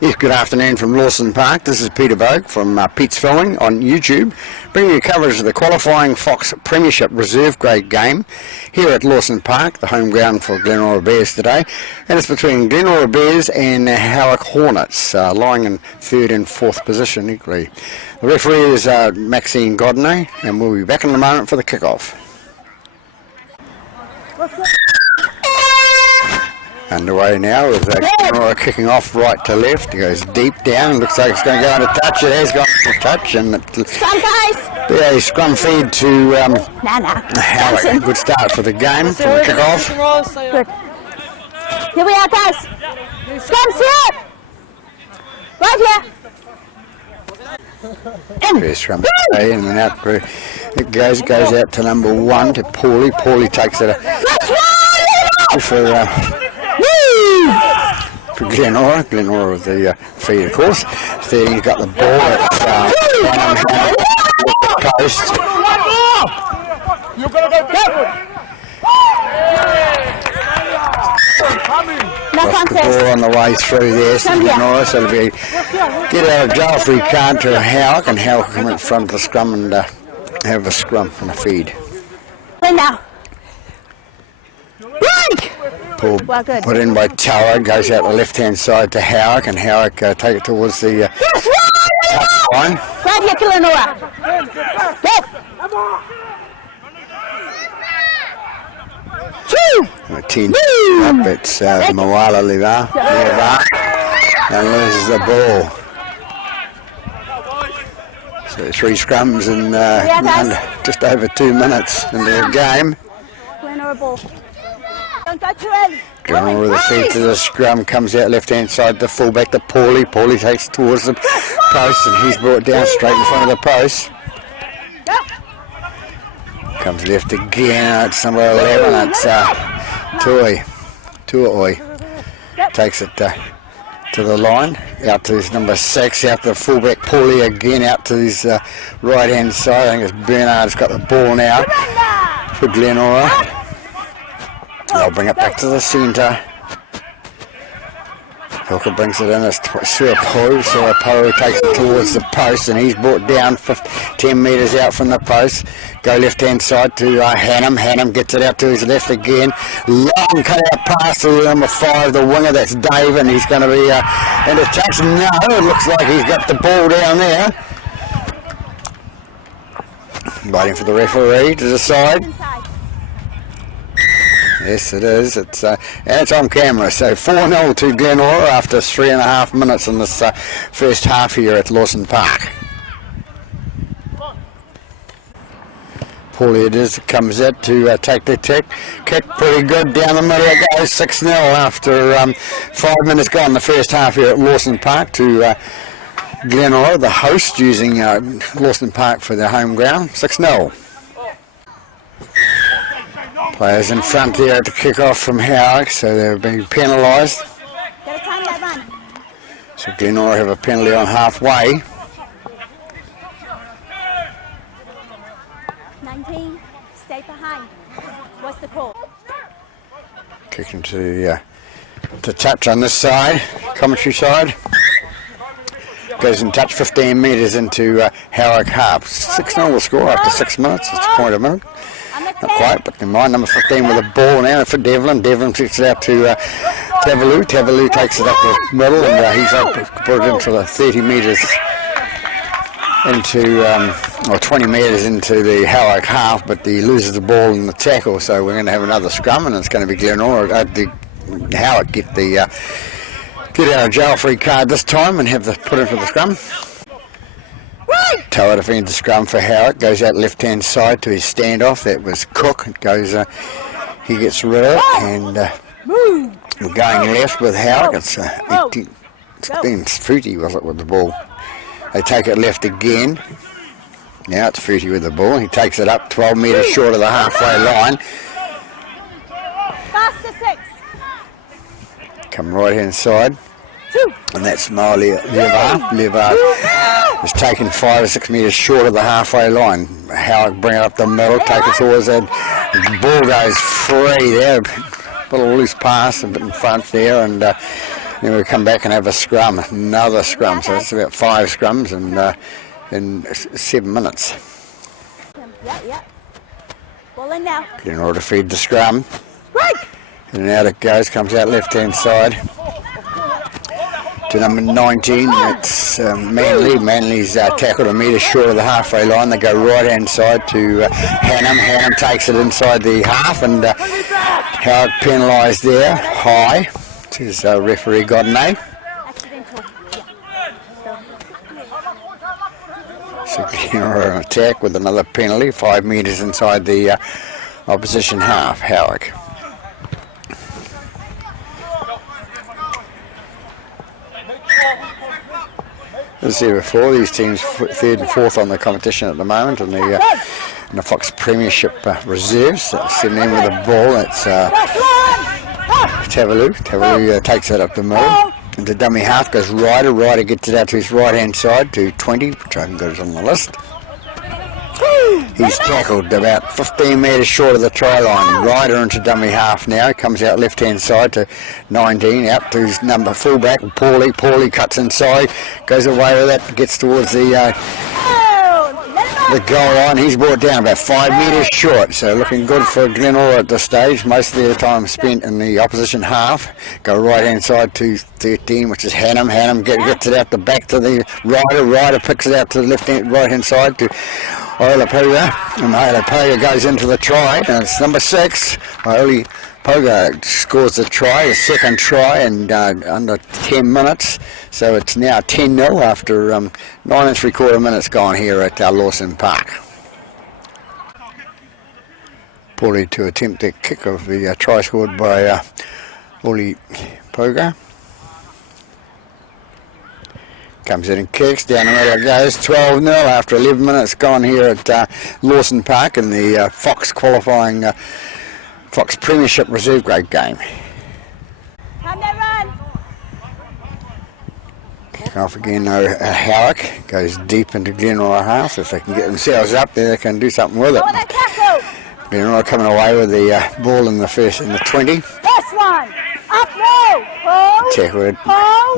Yes, good afternoon from Lawson Park. This is Peter Bogue from Pete's Filming on YouTube, bringing you coverage of the qualifying Fox Premiership reserve grade game here at Lawson Park, the home ground for Glenora Bears today. And it's between Glenora Bears and Howick Hornets, lying in third and fourth position equally. The referee is Maxine Godney, and we'll be back in a moment for the kick-off. Underway now with Glenora kicking off right to left. It goes deep down. Looks like it's going to go into touch. It has gone into touch, and be a scrum feed to Howick. Good start for the game from the kick-off. Good. Here we are, guys. Scrum set. Right here. First scrum today, and then out it goes out to number 1 to Paulie. Paulie takes it for Glenora. Glenora with the feed, of course. Then he's got the ball at post. You've got to go Lost the ball on the way through there, so Glenora, so it'll be get out of jail free card to Howick, and Howick will come in front of the scrum and have a scrum and a feed. Play now. Well, put in by Tower, goes out the left-hand side to Howick, and Howick take it towards the line. Right here, Glenora. Go. 10 up, it's Moala Leva, and loses the ball. So 3 scrums in just over 2 minutes into the game. Glenora ball. Don't go too early. Glenora with the feet to the scrum, comes out left-hand side, the fullback to Paulie. Paulie takes it towards the post, and he's brought down straight in front of the post. Comes left again, it's number 11, it's Tuoi. Takes it to the line, out to his number 6, out to the fullback Paulie again, out to his right-hand side. I think it's Bernard's got the ball now for Glenora. They'll bring it back to the centre. Hooker brings it in as Suapo. Suapo takes it towards the post, and he's brought down 10 metres out from the post. Go left-hand side to Hannum. Hannum gets it out to his left again. Long cut-out pass to number 5, the winger. That's Dave, and he's going to be into touch. No, it looks like he's got the ball down there. Waiting for the referee to decide. Yes, it is. It's on camera. So 4-0 to Glenora after 3.5 minutes in this first half here at Lawson Park. Paulie it is, comes out to take the kick pretty good down the middle. It goes 6-0 after 5 minutes gone in the first half here at Lawson Park to Glenora, the host, using Lawson Park for their home ground. 6-0. Players in front here at the kick-off from Howick, so they're being penalised. So Glenora have a penalty on halfway. 19, stay behind. What's the call? Kicking to touch on this side, commentary side. Goes in touch 15 metres into Howick half. 6-0 will score after 6 minutes. It's a point a minute. Not quite, but in mind, number 15 with the ball now for Devlin. Devlin takes it out to Tavalu. Tavalu takes it up the middle, and he's put it into the 30 metres into, or 20 metres into the Howick half, but he loses the ball in the tackle, so we're going to have another scrum, and it's going to be Glenora. Howick get the get out of jail free card this time and have the put in for the scrum. Tower defends the scrum for Howick, goes out left-hand side to his standoff. That was Cook. It goes, he gets rid of it, and we're going left with Howick. It's 16 Fruity was it with the ball. They take it left again. Now it's Fruity with the ball. He takes it up 12 metres short of the halfway line. Faster 6. Come right-hand side. And that's Molly Levar is taken 5 or 6 metres short of the halfway line. Howick bring it up the middle, take it towards that. The ball goes free there. Put a loose pass a bit in front there, and Then we come back and have a scrum, another scrum. So it's about 5 scrums in 7 minutes. Yeah. Ball in now. Glenora to feed the scrum. Right. And out it goes, comes out left-hand side to number 19. It's Manly. Manly's tackled a metre short of the halfway line. They go right-hand side to Hannam. Hannam takes it inside the half, and Howick penalised there, high. Says referee Godney. Accidental. So Glenora on attack with another penalty, 5 metres inside the opposition half, Howick. As I said before, these teams 3rd and 4th on the competition at the moment, and the Fox Premiership reserves. 17 with the ball. It's Tavalu. Tavalu takes it up the middle. And the dummy half goes Ryder. Ryder gets it out to his right hand side to 20, which I think goes on the list. He's tackled about 15 metres short of the try line. Ryder into dummy half now. He comes out left hand side to 19, out to his number fullback, Paulie. Paulie cuts inside, goes away with it, gets towards the goal line. He's brought down about 5 metres short, so looking good for Glenora at this stage. Most of their time spent in the opposition half. Go right hand side to 13, which is Hannam. Hannam gets it out the back to the Ryder. Ryder picks it out to the right hand side to Oilapoga, and Oilapoga goes into the try, and it's number 6. Oilapoga scores the try, the second try, and under 10 minutes. So it's now 10-0 after 9 3/4 minutes gone here at Lawson Park. Paulie to attempt the kick of the try scored by Oilapoga. Comes in and kicks, down the middle it goes, 12-0 after 11 minutes gone here at Lawson Park in the Fox qualifying Fox Premiership Reserve Grade game. Time to run. Kick off again, Howick goes deep into Glenora half. If they can get themselves up there, they can do something with it. Glenora coming away with the ball in the 20. First one. Up low. Hold. Tackle it,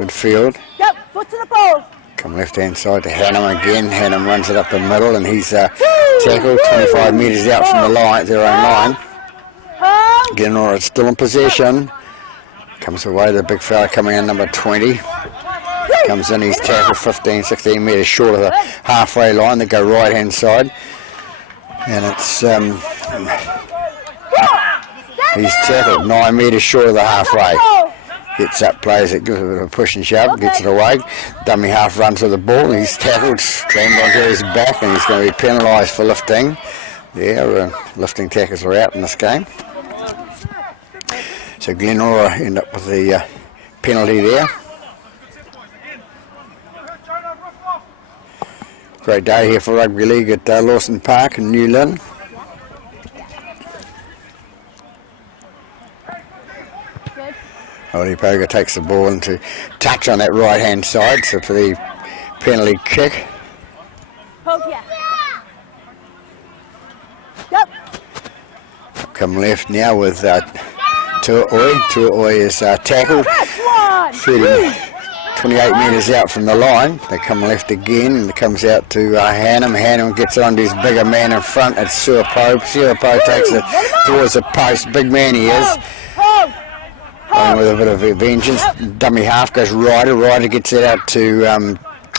midfield. Yep. Foot to the ball. Come left hand side to Hannam again. Hannam runs it up the middle, and he's tackled 25 metres out from the line, their own line. Glenora is still in possession. Comes away, the big fella coming in, number 20. Comes in, he's tackled 15, 16 metres short of the halfway line. They go right hand side. And it's he's tackled 9 metres short of the halfway. Gets up, plays it, gives it a bit of a push and shove, gets it away. Dummy half runs with the ball, and he's tackled, slammed onto his back, and he's going to be penalised for lifting. Yeah, lifting tackles are out in this game. So Glenora end up with the penalty there. Great day here for rugby league at Lawson Park in New Lynn. Oilapoga takes the ball into touch on that right hand side, so for the penalty kick. Yep. Come left now with Tua'oi. Tua'oi is tackled 28 metres out from the line. They come left again, and it comes out to Hannam. Hannam gets it onto his bigger man in front. It's Suapo. Suapo takes it towards the post. Big man he is. With a bit of a vengeance. Dummy half goes Ryder. Ryder gets it out to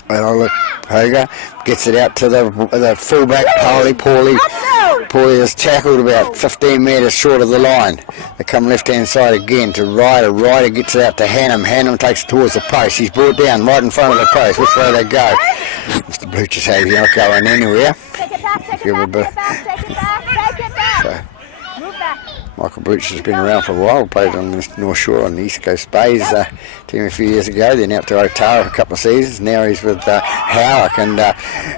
Oilapoga. Gets it out to the fullback, Paulie. Paulie is tackled about 15 metres short of the line. They come left hand side again to Ryder. Ryder gets it out to Hannam. Hannam takes it towards the post. He's brought down right in front of the post. Which way they go? Mr. Blucher says he's not going anywhere. Take it back, take it back. Move back. Michael Blucher's been around for a while, played on the North Shore on the East Coast Bays team a few years ago, then out to Otara for a couple of seasons. Now he's with Howick, and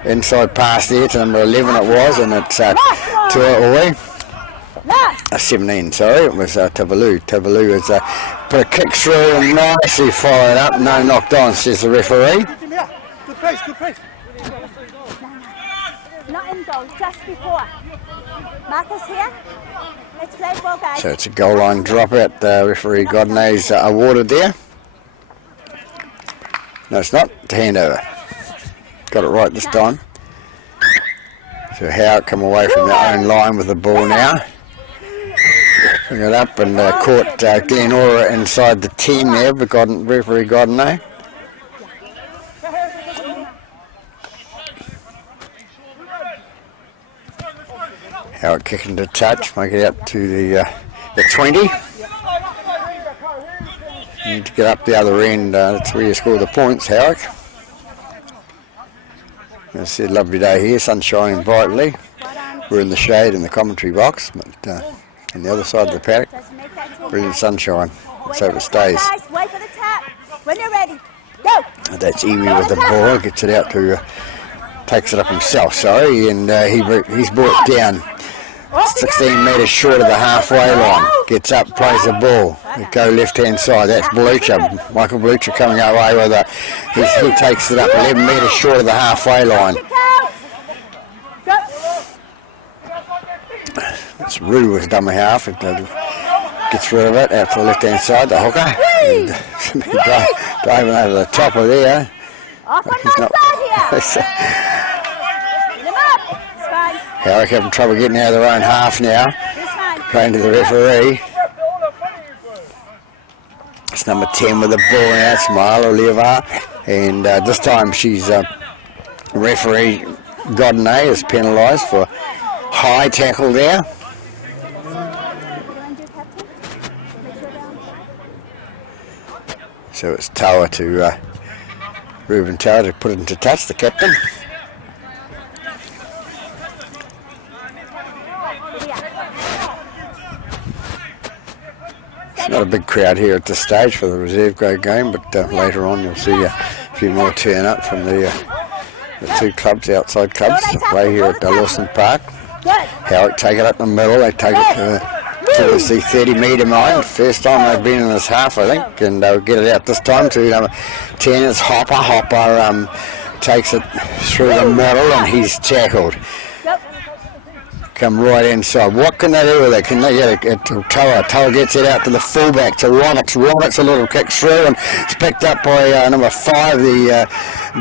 inside pass there to number 11 it was, and it's Tua'oi. 17, sorry, it was Tavalu. Tavalu has put a kick through and nicely fired up, no knocked on, says the referee. Good pace, good pace. Not in goal, just before. Marcus here. Let's play ball, guys. So it's a goal line dropout. Referee Godney's awarded there. No, it's not. It's a handover. Got it right this time. So Howick come away from their own line with the ball now. Bring it up and caught Glenora inside the 10 there, but referee Godinay. Howick kicking to touch, make it out to the 20. Need to get up the other end, that's where you score the points, Howick. It's a lovely day here, sun shining brightly. We're in the shade in the commentary box, but on the other side of the paddock, brilliant sunshine. Let's hope it stays. Wait for the tap. When you're ready, go. That's Iwi with the ball, gets it out to, takes it up himself, sorry, and he's brought it down 16 metres short of the halfway line. Gets up, plays the ball. They go left-hand side, that's Blucher. Michael Blucher coming away with it. He takes it up 11 metres short of the halfway line. It's Rue with dummy half. It gets rid of it out to the left-hand side, the hooker. And driving over the top of there. Off on my side here. Howick having trouble getting out of their own half now. Going to the referee. It's number 10 with the ball now. It's Marla Levar. And this time she's referee Godinay is penalised for high tackle there. So it's Tower to Reuben Tower to put it into touch, the captain. It's not a big crowd here at this stage for the reserve grade game, but later on you'll see a few more turn up from the two clubs, outside clubs, away here at Lawson Park. Howick take it up the middle, they take it towards the 30-metre line. First time they've been in this half, I think, and they'll get it out this time to number 10. It's Hopper. Hopper takes it through the middle and he's tackled. Come right inside. What can they do with it? Can they get it to Tower? Tower gets it out to the fullback, to Roberts. Roberts a little kick through and it's picked up by number 5, the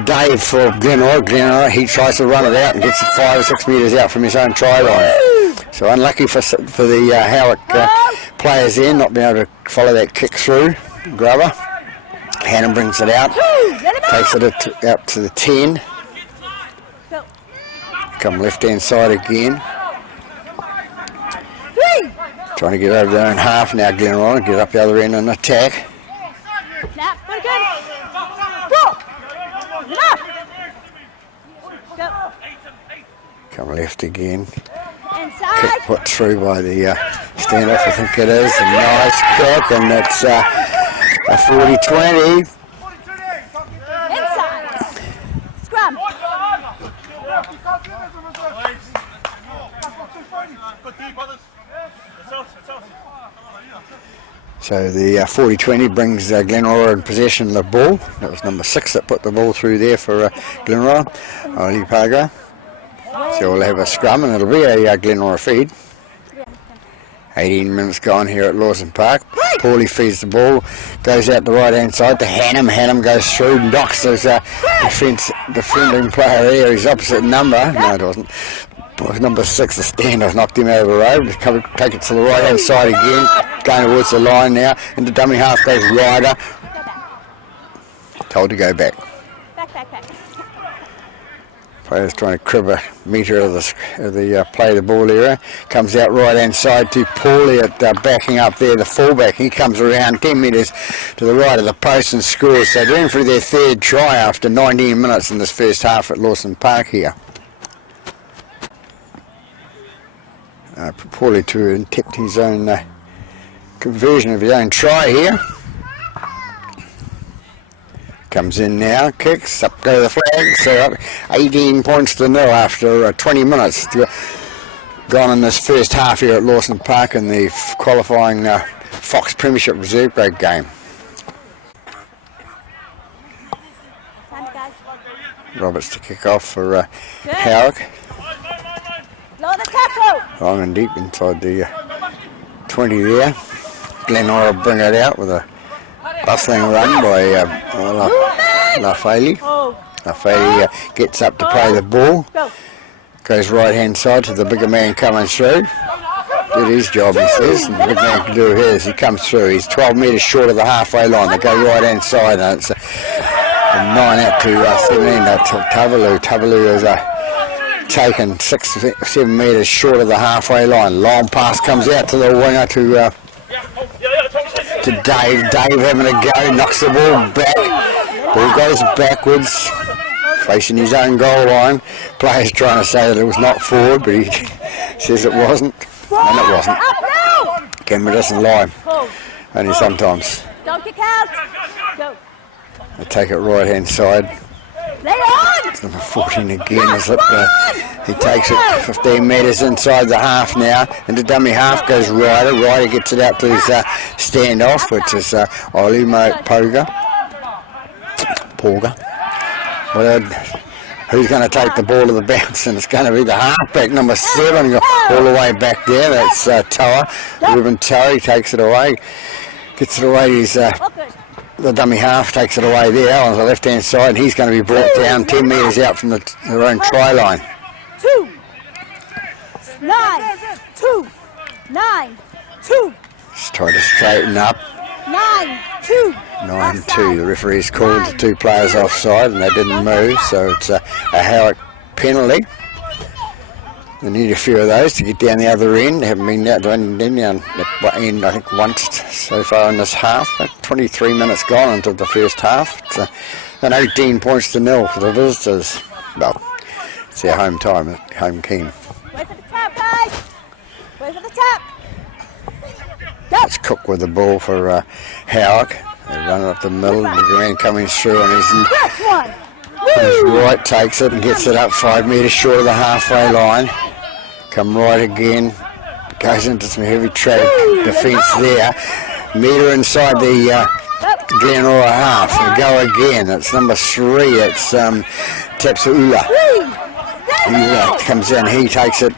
Dave for Glenora. Glenora, he tries to run it out and gets it 5 or 6 metres out from his own try line. So unlucky for the Howick players there, not being able to follow that kick through. Grubber. Hannah brings it out, takes it out to the 10. Come left-hand side again. Trying to get over their own half now, Glenora, get up the other end and attack. Come left again. Kick put through by the standoff, I think it is. A nice kick, and it's a 40-20. Inside. Scrum. So the 40-20 brings Glenora in possession of the ball. That was number 6 that put the ball through there for Glenora, Oli Pago. So we'll have a scrum and it'll be a Glenora feed. 18 minutes gone here at Lawson Park. Paulie feeds the ball, goes out the right hand side to Hannum. Hannum goes through, knocks his defending player there, his opposite number. No, it wasn't. It was number 6, the standoff, knocked him over the road. Take it to the right hand side again, going towards the line now. Into dummy half goes Ryder. Told to go back. Back. Player's trying to crib a metre of the play of the ball area. Comes out right hand side to Paulie at backing up there, the fullback. He comes around 10 metres to the right of the post and scores. So they're in for their 3rd try after 19 minutes in this first half at Lawson Park here. Paulie to attempt his own conversion of his own try here. Comes in now, kicks, up go the flag, so up 18 points to 0 after 20 minutes gone in this first half here at Lawson Park in the qualifying Fox Premiership Reserve Grade game. Roberts to kick off for Howick. Long and deep inside the 20 there. Glenora will bring it out with a bustling run by Lafayette. Oh. Lafayette gets up to play the ball. Go. Goes right hand side to the bigger man coming through. Did his job, he says, and the big man can do his. He comes through. He's 12 metres short of the halfway line. They go right hand side, and it's a 9 out to 17 to Tavalu. Tavalu is taken 6-7 metres short of the halfway line. Long pass comes out to the winger to Dave. Dave having a go, knocks the ball back. Ball goes backwards, facing his own goal line. Players trying to say that it was not forward, but he says it wasn't, and it wasn't. Camera doesn't lie, only sometimes. Don't kick out. Go. They take it right hand side. Lay on. It's number 14 again. He takes it 15 metres inside the half now. Into dummy half goes Ryder. Ryder gets it out to his standoff, which is Olumo Poga. Well, who's going to take the ball to the bounce? And it's going to be the halfback, number 7, all the way back there. That's Toa. Ruben Toa. He takes it away. Gets it away. He's the dummy half takes it away there on the left hand side, and he's going to be brought down 10 metres out from their own try line. 2 9 2 9 2. Just try to straighten up. 9-2. 9-2. The referee's called the 2 players offside, and they didn't move, so it's a Howick penalty. They need a few of those to get down the other end. They haven't been down the end, I think, once so far in this half. 23 minutes gone into the first half. It's an 18 points to 0 for the visitors. Well, it's their home time, home team. Where's the tap, guys? Where's the tap? It's Cook with the ball for Howick. They run it up the middle. The man coming through, and he's right, takes it and gets it up 5 metres short of the halfway line. Come right again. Goes into some heavy track defence there. Metre inside the Glenora half. They go again. It's number 3. It's Tapsula. Ula comes in. He takes it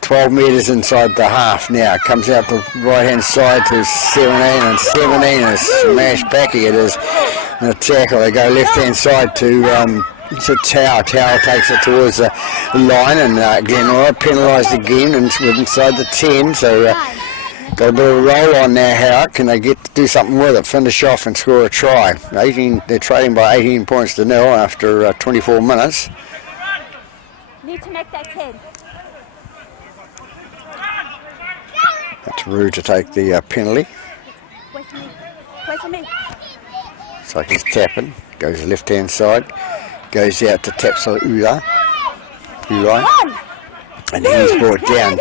12 metres inside the half now. Comes out the right hand side to 17, and 17 is smashed back. It is in a tackle. They go left hand side to Tower. Tower takes it towards the line, and Glenora penalised again and inside the 10. So got a bit of a roll on now, Howick. Can they get to do something with it? Finish off and score a try. 18. They're trading by 18 points to 0 after 24 minutes. Need to make that 10. That's Rue to take the penalty. Where's me? It's like he's tapping. Goes left hand side. Goes out to Tapsula Ula. And he's brought down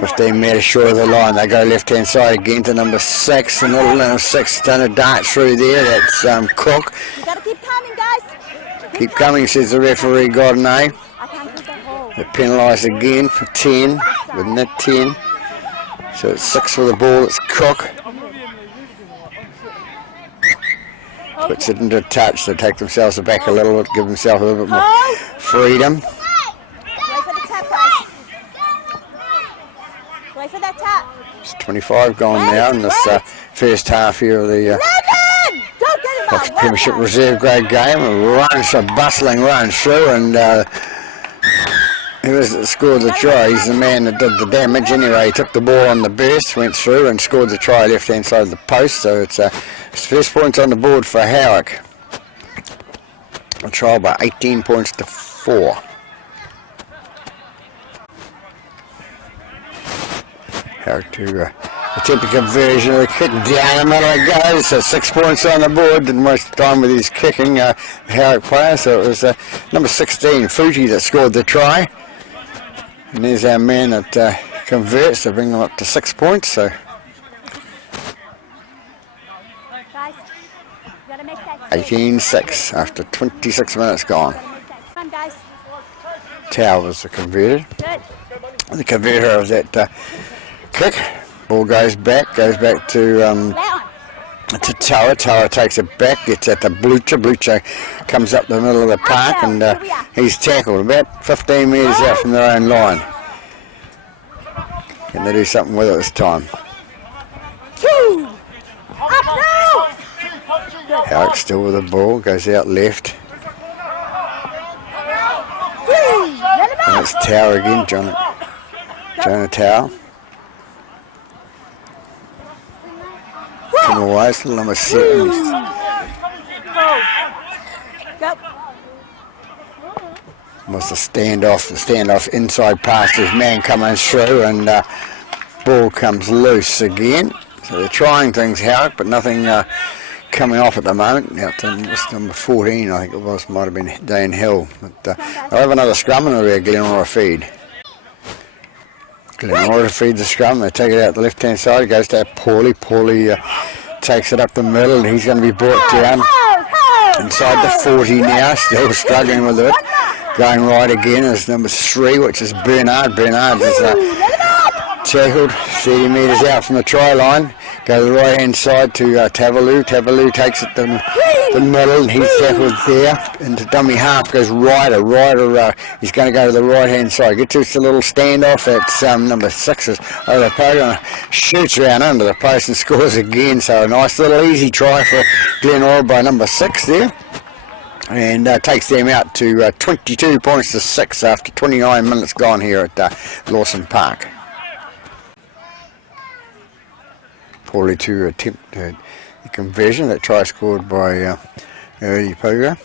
15 metres short of the line. They go left hand side again to number 6. And little 6 done a dart through there. That's Cook. You gotta keep coming, guys. Keep coming, says the referee, Gordon A. They're penalised again for 10. With net 10. So it's 6 for the ball. It's Cook. Puts it into touch. They take themselves back a little bit, give themselves a little bit more freedom. Where's that tap? It's 25 gone now in this first half here of the Premiership Reserve Grade game. A bustling run through, and who is it that scored the try? He's the man that did the damage. Anyway, he took the ball on the burst, went through and scored the try left hand side of the post. So it's first points on the board for Howick. A trial by 18 points to 4. Howick to attempt a conversion of the kick down the middle it goes. So 6 points on the board. Didn't waste time with his kicking, Howick player. So it was number 16, Fuji, that scored the try. And there's our man that converts to bring them up to 6 points. So 18-6 after 26 minutes gone. Tower was the converter. The converter of that kick. Ball goes back to Tower. Tower takes it back, gets at the Blucher. Blucher comes up the middle of the park, and he's tackled about 15 metres out from their own line. Can they do something with it this time? Howick still with the ball, goes out left. And it's Tower again, Jonah Tower. Come away, it's number 7. Almost a standoff inside past his man coming through, and ball comes loose again. So they're trying things, Howick, but nothing coming off at the moment. Out to number 14, I think it was, might have been Dane Hill. But they'll have another scrum and it'll be a Glenora feed. Glenora to feed the scrum, they take it out the left-hand side, it goes to Paulie. Paulie takes it up the middle, and he's going to be brought down inside the 40 now, still struggling with it. Going right again is number 3, which is Bernard. Bernard is tackled 30 metres out from the try line. Go to the right hand side to Tavalu. Tavalu takes it to the middle, and he's tackled there into dummy half. Goes Ryder. He's going to go to the right hand side. Gets just a little standoff. It's number 6 is over the post and shoots around under the post and scores again. So a nice little easy try for Glenora by number 6 there. And takes them out to 22 points to 6 after 29 minutes gone here at Lawson Park. Paulie to attempt the conversion. That try scored by Early Poga.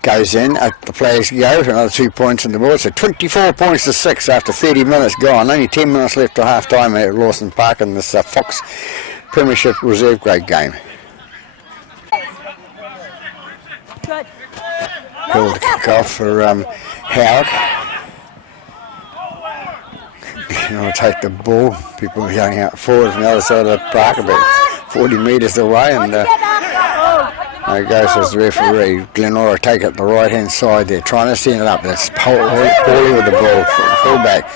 Goes in, the players go for another 2 points on the board. So 24 points to 6 after 30 minutes gone. Only 10 minutes left to half time at Lawson Park in this Fox Premiership Reserve Grade game. Good. Hill to kick off for Howick. You want to take the ball. People are going out forward from the other side of the park, about 40 metres away, and there goes the referee. Glenora take it the right hand side there, trying to send it up. That's Paulie with the ball, full back.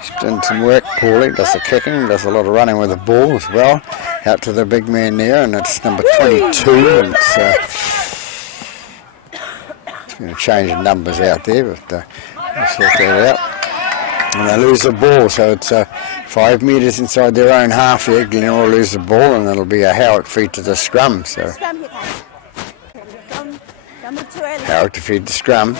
He's done some work. Paulie does the kicking, does a lot of running with the ball as well. Out to the big man there, and it's number 22. And it's going to change the numbers out there, but we'll sort that out. And they lose the ball, so it's 5 metres inside their own half here. Glenora lose the ball, and it'll be a Howick feed to the scrum. So Howick to feed the scrum.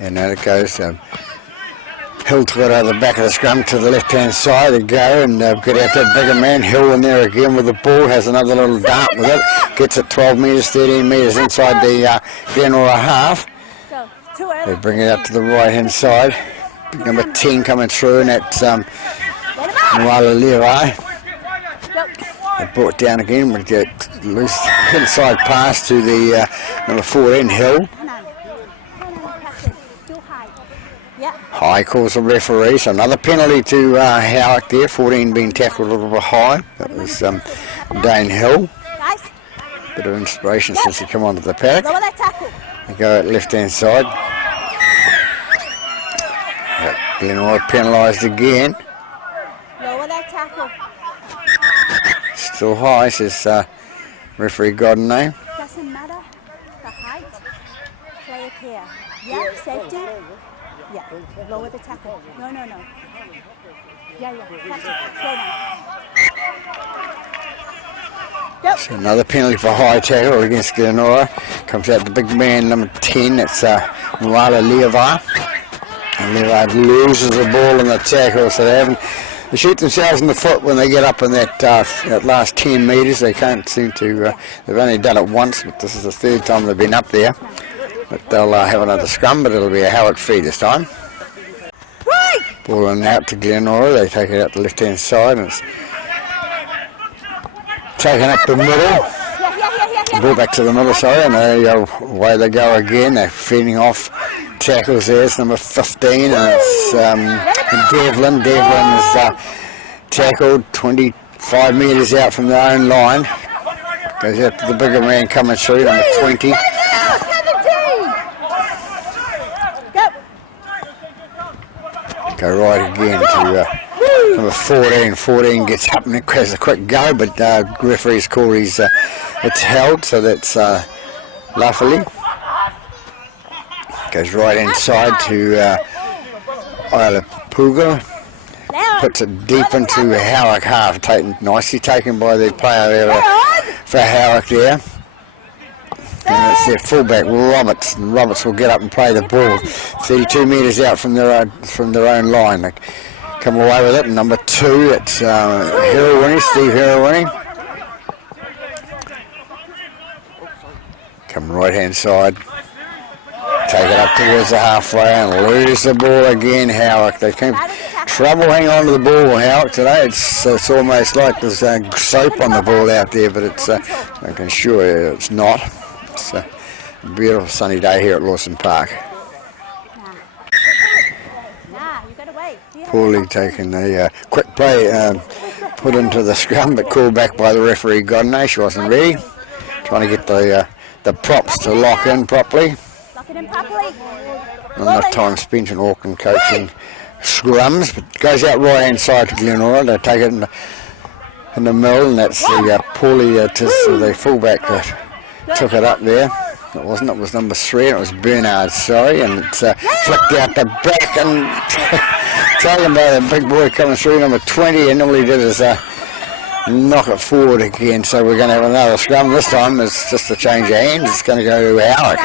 And then it goes. Hill took it out of the back of the scrum to the left-hand side. They go and get out that bigger man. Hill in there again with the ball. Has another little dart with it. Gets it 12 metres, 13 metres inside the Glenora half. They bring it out to the right-hand side. Number 10 coming through, and that's Nuala Levi. They brought down again. We get loose inside pass to the number 14 Hill. High calls the referee, so another penalty to Howick there. 14 being tackled a little bit high. That was Dane Hill. Bit of inspiration since he come onto the paddock. They go at left-hand side. Glenora penalised again. Lower that tackle. Still high, says referee Godinay. Doesn't matter the height. Play it here. Yeah, safety. Yeah, lower the tackle. No. Yeah. Catch it. Go now. So another penalty for high tackle against Glenora. Comes out the big man, number 10. That's Nuala Levi. And Levi loses the ball in the tackle, so they shoot themselves in the foot when they get up in that last 10 metres. They can't seem to. They've only done it once, but this is the third time they've been up there. But they'll have another scrum, but it'll be a Howick feed this time. Ball in out to Glenora. They take it out the left-hand side, and it's taken up the middle. Ball back to the middle, sorry, and away they go again. They're feeding off tackles there. It's number 15, and it's Devlin. Devlin is tackled 25 metres out from their own line. Goes out to the bigger man coming through, number 20. Go right again to number 14. 14 gets up and has a quick go, but referee's call it's held, so that's Luffley. Goes right inside to Isla Puga. puts it deep into Howick half. Nicely taken by the player there for Howick there. And it's their fullback Roberts, and Roberts will get up and play the ball 32 metres out from their own line. They come away with it. Number 2, it's Steve Herowini. Come right hand side, take it up towards the halfway and lose the ball again. Howick, they keep trouble hanging on to the ball. Howick today, it's almost like there's soap on the ball out there, but it's I can assure you it's not. It's a beautiful sunny day here at Lawson Park. Poorly taken the quick play put into the scrum, but called back by the referee Godinay. She wasn't ready. Trying to get the props to lock in properly. Lock it in properly. Not enough time spent in Auckland coaching scrums, but goes out right hand side to Glenora. They take it in the middle, and that's the the fullback that took it up there. It wasn't, it was number 3, and it was Bernard, sorry, and it's flicked out the back and taken by the big boy coming through, number 20, and all he did is knock it forward again. So we're going to have another scrum. This time it's just a change of hands. It's going to go to Howick.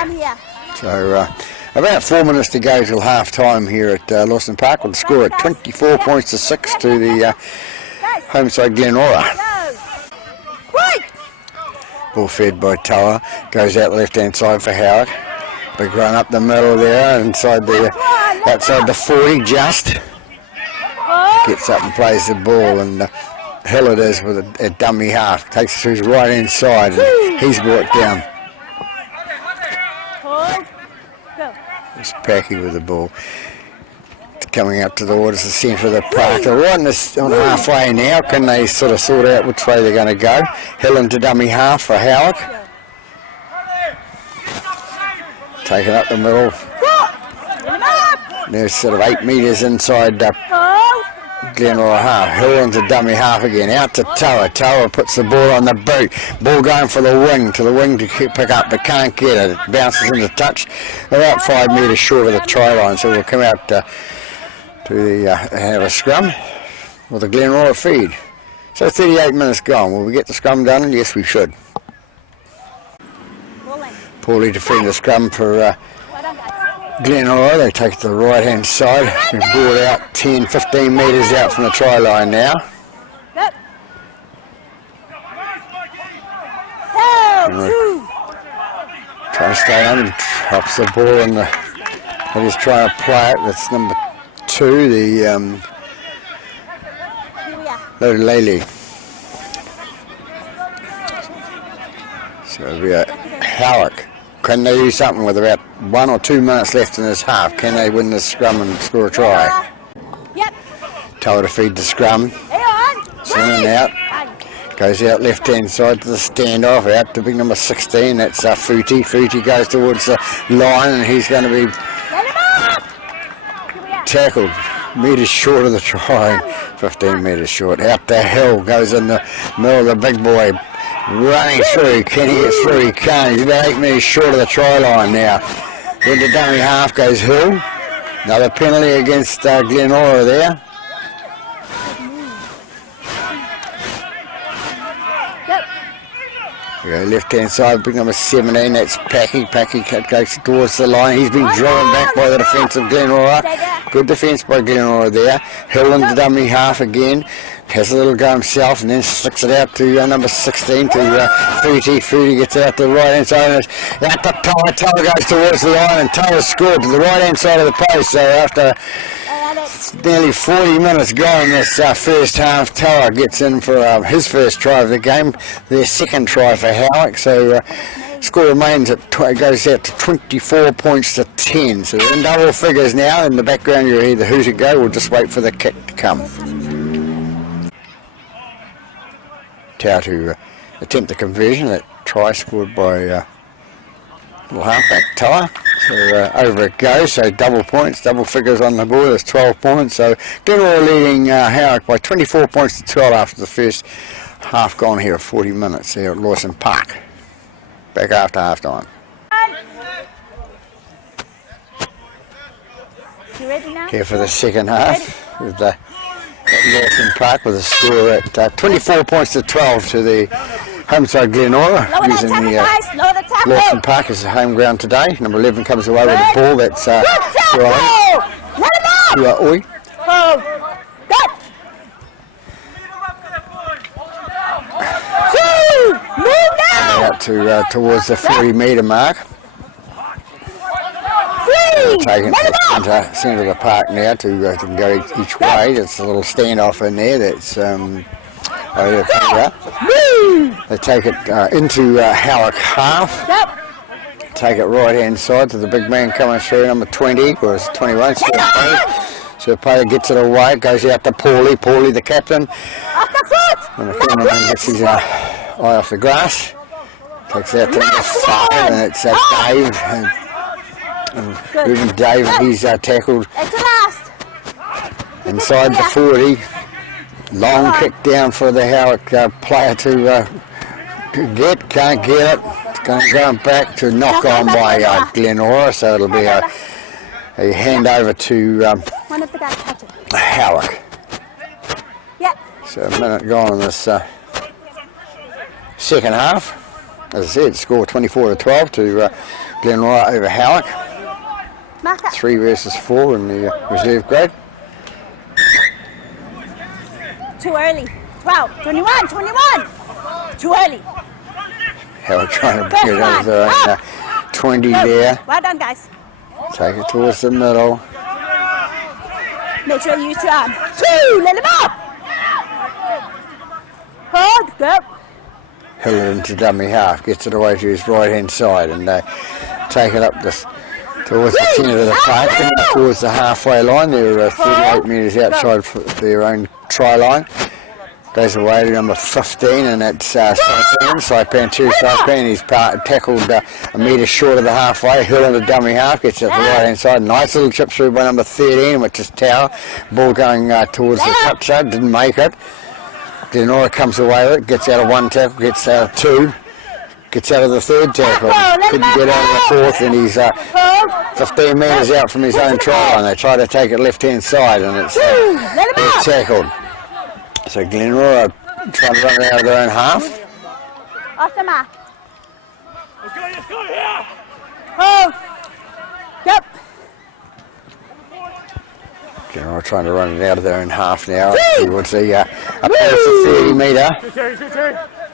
So about 4 minutes to go till half time here at Lawson Park, with the score at 24 points to 6 to the home side Glenora. Ball fed by Toa, goes out the left hand side for Howick. Big run up the middle there, outside the 40 just. Gets up and plays the ball, and Hill it is with a dummy half. Takes it to his right hand side, and he's brought down. It's Packy with the ball. Coming up towards the centre of the park. They're right on halfway now. Can they sort out which way they're going to go? Hill into dummy half for Howick. Taken up the middle. They're sort of 8 metres inside Glenora half. Hill into dummy half again. Out to Toa. Toa puts the ball on the boot. Ball going for the wing to pick up, but can't get it. It bounces into touch. About 5 metres short of the try line, so we'll come out to have a scrum with a Glenora feed. So 38 minutes gone. Will we get the scrum done? Yes, we should. Poorly defend the scrum for Glenora. They take it to the right hand side. Been brought out 10-15 metres out from the try line now. Trying to stay on and drops the ball, and they're just trying to play it. That's number 2, the Lele. So it'll be a Howick. Can they do something with about 1 or 2 minutes left in this half? Can they win this scrum and score a try? Yep. Toa to feed the scrum. Sending out. Goes out left hand side to the standoff, out to big number 16. That's Futi. Futi goes towards the line, and he's going to be tackled metres short of the try, 15 metres short. Out the Hill, goes in the middle of the big boy, running through. Can he get through? He can't. He's about 8 metres short of the try line now. Into dummy half goes Hill. Another penalty against Glenora there. Left hand side, big number 17, that's Packy. Packy goes towards the line. He's been driven back by the defence of Glenora. Good defence by Glenora there. Hill into dummy half again. Has a little go himself, and then sticks it out to number 16 to Futi. Futi gets out to the right hand side, and out to Toa. Toa goes towards the line, and Toa scored to the right hand side of the post. So after nearly 40 minutes gone this first half, Toa gets in for his first try of the game, their second try for Howick. So score remains goes out to 24 points to 10. So they're in double figures now. In the background you'll hear the hooter go. We'll just wait for the kick to come. Toa to attempt the conversion. That try scored by little halfback Toa. So over it goes, so double points, double figures on the board. There's 12 points. So Glenora leading Howick by 24 points to 12 after the first half gone here, 40 minutes here at Lawson Park. Back after half time. You ready now? Here for the second half with the Lawson Park with a score at 24 points to 12 to the home side Glenora, Lower that using tackle, the guys. Lower the tackle. Lawson Park as the home ground today. Number 11 comes away with the ball. That's Good tackle. Let him up. Oi. Oh, good. 2. Move now. Out to towards the 40-metre mark. 3. Taking Let him to up. the centre of the park now to can go each way. There's a little standoff in there. That's they take it into Howick half. Yep. Take it right hand side to the big man coming through, number 20 or 21. So Pater gets it away, goes out to Paulie the captain. Off the foot. And the cameraman gets his eye off the grass. Takes it out to the side, and it's Dave. And even Dave, he's tackled It's the last. inside the 40. Long kick down for the Howick player to get, can't get it. It's going back to knock on by Glenora, so it'll be a handover to One of the guys catch it. Howick. Yeah. So a minute gone in this second half. As I said, score 24 to 12 to Glenora over Howick. Mark up. 3 versus 4 in the reserve grade. Too early. 12, 21. Too early. Howick trying to bring it over their own 20 there. Well done, guys. Take it towards the middle. Make sure you use your arm. 2. Let him up. Hold. Go. Hill it into dummy half. Gets it away to his right hand side and take it up towards the centre of the park. Towards the halfway line. They're 38 metres outside their own try line. Goes away to number 15, and that's Saipan 2. Saipan, he's tackled a metre short of the halfway. Hill into dummy half, gets it to the right hand side. Nice little chip through by number 13, which is Tower. Ball going towards the touch side, didn't make it. Glenora comes away with it, gets out of 1 tackle, gets out of 2. Gets out of the 3rd tackle. Couldn't get out of the 4th, and he's 15 metres out from his own try line. They try to take it left hand side, and it's tackled. So Glenora trying to run it out of their own half. Off the mark. Let's go here. Hold. Yep. Glenora trying to run it out of their own half now. Towards the up past the 30 metre.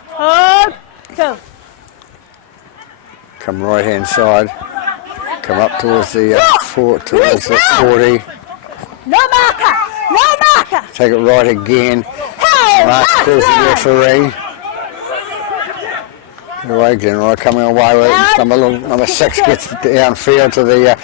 Hold. Go. Come right hand side. Come up towards the towards the 40. No marker. No marker. Take it right again. Hey, Mark calls the referee. Away, Glenora coming away with it. Number 6 gets it downfield to the.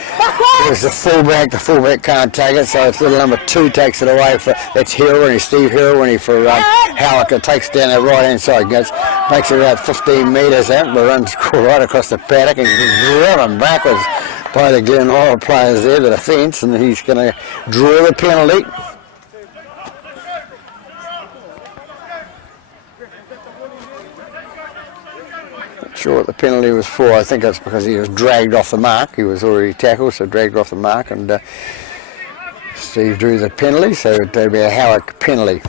There's the fullback. The fullback can't take it, so it's little number 2 takes it away. That's Hirwini, Steve Hirwini for Howick. It takes down the right hand side. Makes it about 15 metres out, but runs right across the paddock and driven backwards by the Glenora players there, the defence, and he's going to draw the penalty. Sure what the penalty was for. I think that's because he was dragged off the mark. He was already tackled, so dragged off the mark, and Steve drew the penalty, so there'd be a Howick penalty.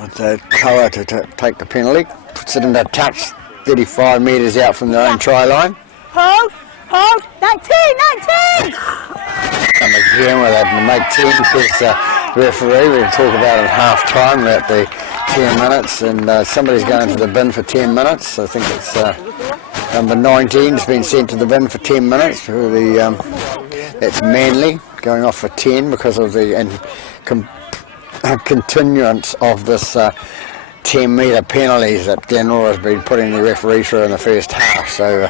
With the Koa to take the penalty, puts it into touch 35 metres out from their own try line. Hold. 19. And again with that, mate 10 says the referee. We'll talk about it at half time about the 10 minutes, and somebody's going to the bin for 10 minutes. I think it's number 19 has been sent to the bin for 10 minutes. For that's Manly going off for 10 because of the continuance of this 10 metre penalties that Glenora has been putting the referee through in the first half. So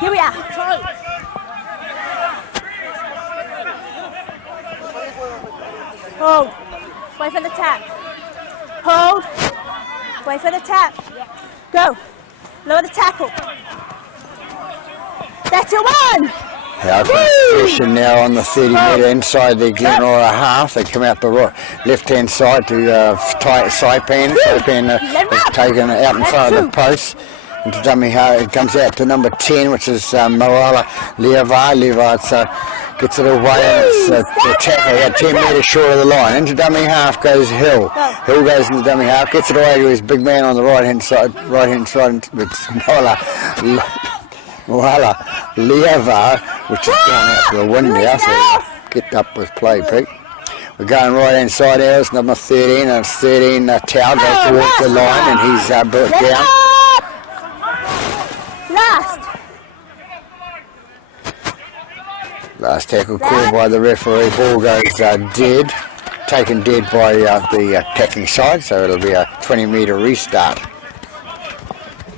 here we are. Hold. Wait for the tap. Hold. Wait for the tap. Go. Lower the tackle. That's your 1. Possession now on the 30 metre inside the Glenora half. They come out the left hand side to Saipan. Saipan is taken out in front of the post. Into dummy half. It comes out to number 10, which is Moala Levar. Levar's Gets it away, and it's the tackle about 10 metres short of the line. Into dummy half goes Hill. Hill goes into dummy half, gets it away to his big man on the right-hand side. It's Moala Lieva, which is going out to the wind now, so get up with play, Pete. We're going right-hand side ours, number 13, and it's 13, Tau goes towards the line, and he's brought down. Last tackle called by the referee. Ball goes dead, taken dead by the attacking side, so it'll be a 20-metre restart.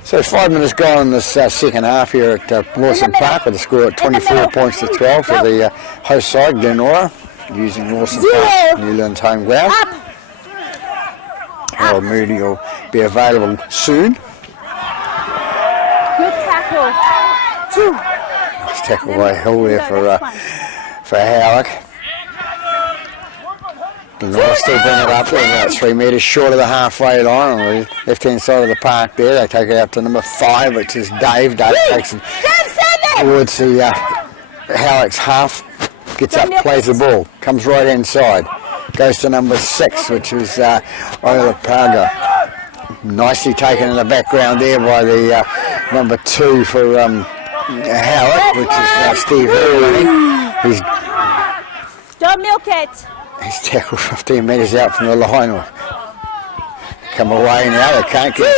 So 5 minutes gone in this second half here at Lawson Park, with the score at 24 points to 12 for the host side, Glenora, using Lawson Park, Newland's home ground. Harold Moody will be available soon. Good tackle. 2. Nice tackle by Hill there for Howick. Glenora still bring it up there, about 3 metres short of the halfway line on the left-hand side of the park there. They take it out to number 5, which is Dave. Dave takes it towards the Howick's half, gets up, plays the ball, comes right-hand side, goes to number 6, which is Oilapaga. Nicely taken in the background there by the number 2 for Howick, which is Steve Hill. Don't milk it. He's tackled 15 metres out from the line. Come away now. They can't get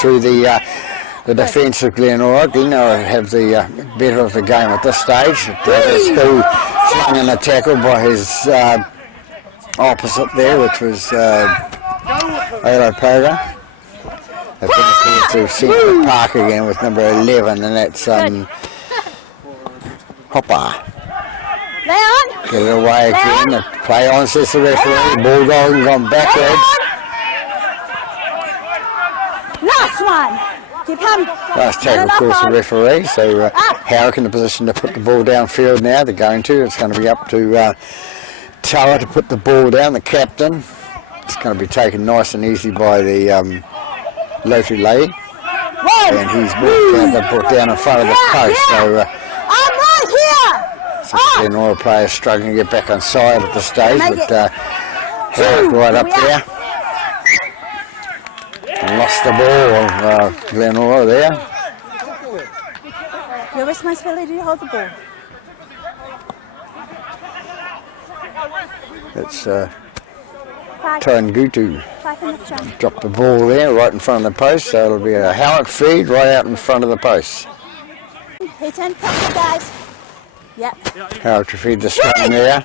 through the defence of Glenora. Glenora have the better of the game at this stage. There's Hill flung in a tackle by his opposite there, which was Oilapaga. They've been cleared to centre the park again with number 11, and that's Hopper. Leon! Get it away again. The play on, says the referee. Ball gone backwards. Last one. Keep him. Last tackle, of course, the referee. So Howick in the position to put the ball downfield now. They're going to. It's going to be up to Tower to put the ball down, the captain. It's going to be taken nice and easy by the Lotry lady. And he's brought down in front of the post. So I'm right here. Glenora players struggling to get back on side at the stage, but Howick right up there. And lost the ball of Glenora there. Your responsibility to hold the ball. It's Tarangutu. 5 minutes, John. Dropped the ball there right in front of the post, so it'll be a Howick feed right out in front of the post. Hit and cut, guys. Yep. Howick to feed the screen there.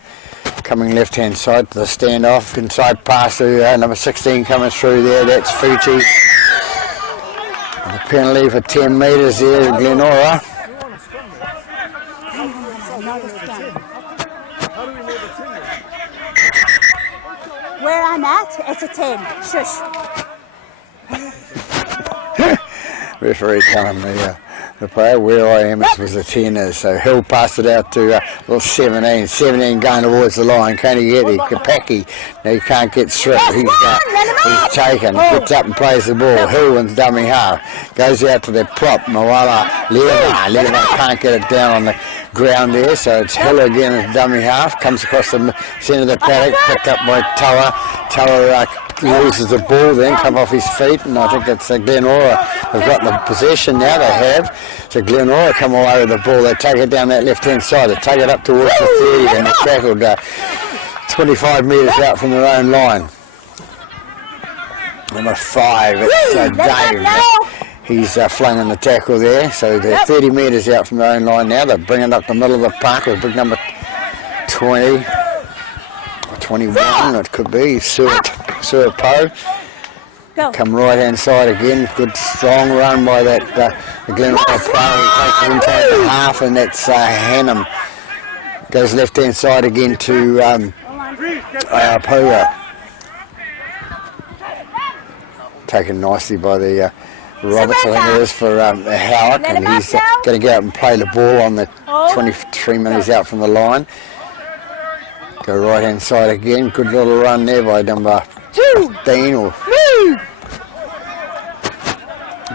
Coming left-hand side to the standoff. Inside pass to number 16 coming through there. That's Fuji. And a penalty for 10 metres there to Glenora. Where I'm at, it's a 10. Shush. Referee telling the player where I am, it was a 10. So Hill passed it out to little 17. 17 going towards the line. Can he get it? Kapaki. No, he can't get through. He's taken. Gets up and plays the ball. Hill and dummy half. Goes out to the prop. Moala Leva can't get it down on the ground there. So it's Hill again as dummy half. Comes across the centre of the paddock. Picked up by Tower. Tower loses the ball then, come off his feet, and I think it's Glenora have got the possession now, they have. So Glenora come away with the ball, they take it down that left-hand side, they take it up towards the 30, and they're tackled 25 metres out from their own line. Number 5, it's Dave. He's flung in the tackle there, so they're 30 metres out from their own line now. They bring it up the middle of the park with big number 20. 21, it could be, Sir Poe. Come right hand side again, good strong run by that the Glenora player. He takes it inside the half, and that's Hannum. Goes left hand side again to Poa. Taken nicely by the Roberts, I think it is, for Howick, and he's going to go out and play the ball on the 23 minutes out from the line. Go right hand side again, good little run there by number 15 or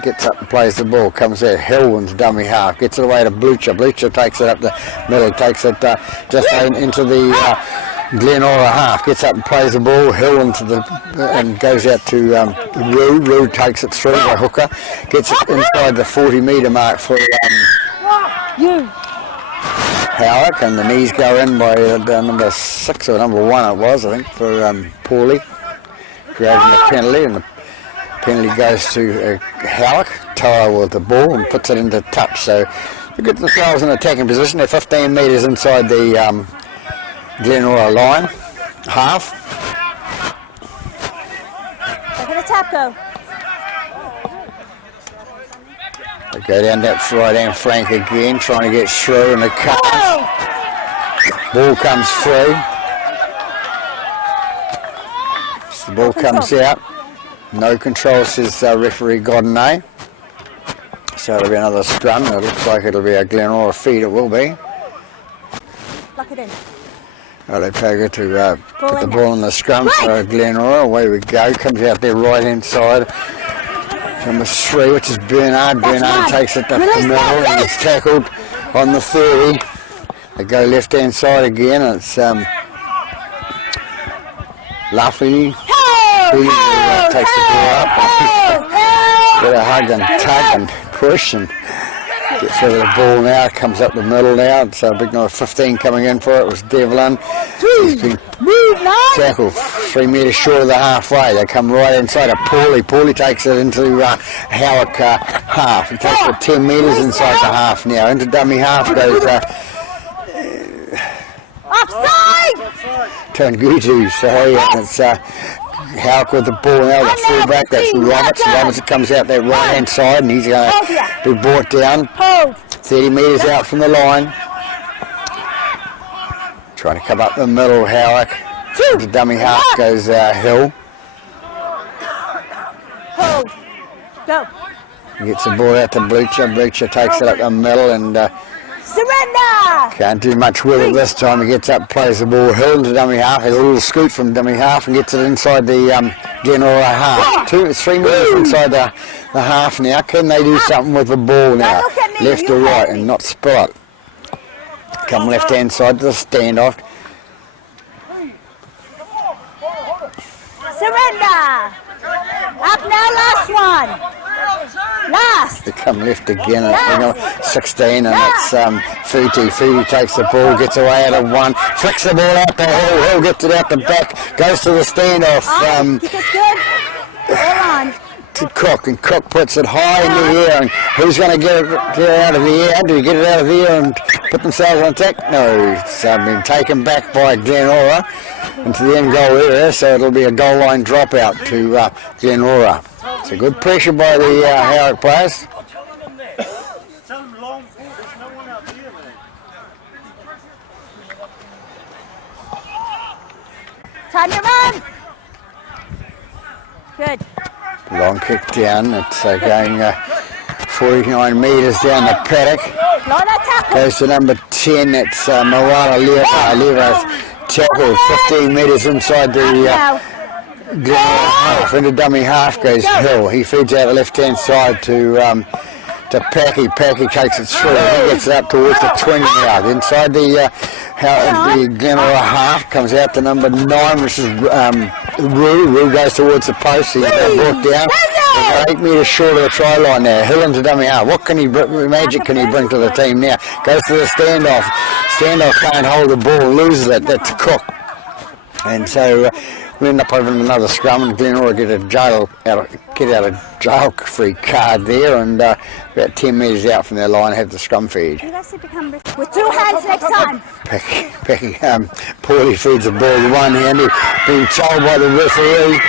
gets up and plays the ball, comes there, Hill into dummy half, gets it away to Blucher. Blucher takes it up the middle, takes it just into the Glenora half, gets up and plays the ball, Hill into the and goes out to Roo. Roo takes it through the hooker, gets it inside the 40-metre mark for Howick, and the knees go in by number 6 or number 1 it was, I think, for Paulie, creating the penalty, and the penalty goes to Howick. Tara with the ball and puts it into touch, so they get themselves in attacking position. They're 15 metres inside the Glenora line, half. Look at the tap go. They go down that right hand flank again, trying to get through, and the cut. Ball comes through. The ball comes out. No control, says referee Godinay. So it'll be another scrum. It looks like it'll be a Glenora feed. It will be. Lock it in. Well, they take it to put the ball in the scrum for Glenora. Away we go. Comes out there right hand side. Number 3, which is Bernard. Bernard takes it to the middle and it's tackled on the 30. They go left hand side again. And it's Luffy. Who takes the ball up. Get a hug and tug and push and gets rid of the ball now. Comes up the middle now. It's a big number 15 coming in for it. It was Devlin. He's been tackled 3 metres short of the halfway. They come right inside of Paulie. Paulie takes it into Howick half. He takes it 10 metres inside the half now. Into dummy half goes Offside! Tangutu. So yeah, it's Howick with the ball now. The fullback, that's Roberts. Roberts comes out that right hand side and he's going to be brought down 30 metres out from the line. Trying to come up the middle, Howick. The dummy half goes Hill. Go. He gets the ball out to Blucher. Blucher takes it up the middle and Surrender! can't do much with it this time. He gets up, plays the ball, Hill into dummy half, has a little scoot from dummy half and gets it inside the Glenora half. 3 metres inside the half now. Can they do something with the ball now? Left or right and not spill it. Come left hand side to the standoff. Surrender! Up now, last one. Last. They come left again, and it's 16, and it's Futi. Futi takes the ball, gets away out of 1, flicks the ball out to Hill. Hill gets it out the back, goes to the standoff. To Cook, and Cook puts it high in the air, and who's going to get it out of the air? Do you get it out of the air and put themselves on attack? No, it's been taken back by Glenora into the end goal area, so it'll be a goal line dropout to Glenora. So good pressure by the Howick players. Time to run. Good. Long kick down. It's going 49 metres down the paddock. Goes to number 10. It's Moana Leva. Leva's tackled 15 metres inside the half. Into dummy half goes Hill. He feeds out the left hand side to Packy. Packy takes it through. He gets it up towards the 20 yard. Inside the Glenora half comes out to number 9, which is Roo. Roo goes towards the post. He's brought down. 8 metres short of the try line there. Hill into dummy half. What magic can he bring to the team now? Goes to the standoff. Standoff can't hold the ball. Loses it. That's Cook. And so we end up having another scrum, and Glenora get out of jail free card there, and about 10 metres out from their line have the scrum feed. With 2 hands next time. Paulie feeds the ball with one hand, being told by the referee,